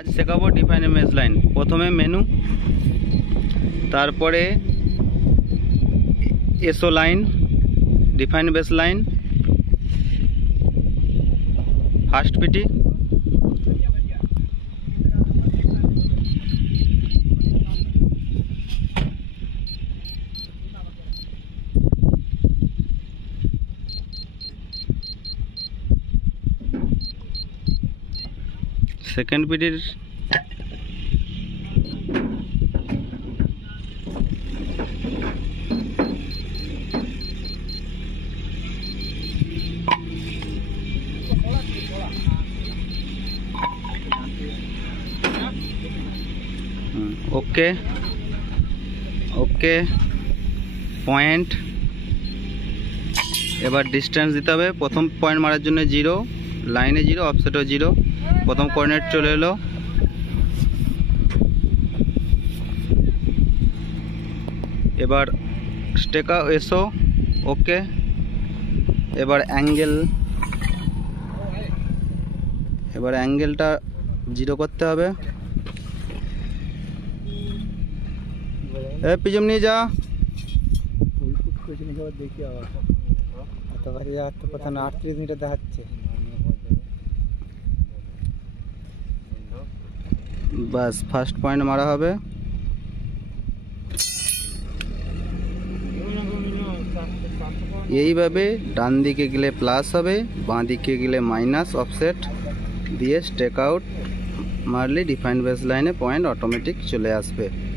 आज শেখাবো define base line. প্রথমে মেনু, তারপরে এসও line, define base line, first PT, second পিটির ওকে ওকে পয়েন্ট। এবার ডিস্টেন্স দিতে হবে। প্রথম পয়েন্ট মারার জন্য 0, লাইনে 0, অফসেটও 0। প্রথম কোঅর্ডিনেট চলে এলো। এবার স্টেকা এসো ওকে। এবার অ্যাঙ্গেলটা 0 করতে হবে। পিছন নিয়ে যা। দেখি আবার কথা না, 38 মিটার দেখাচ্ছে। বাস ফার্স্ট পয়েন্ট মারা হবে। এইভাবে ডান দিকে গেলে প্লাস হবে, বাঁ দিকে গেলে মাইনাস অফসেট দিয়ে স্টেক আউট মারলে ডিফাইন বেস লাইনে পয়েন্ট অটোমেটিক চলে আসবে।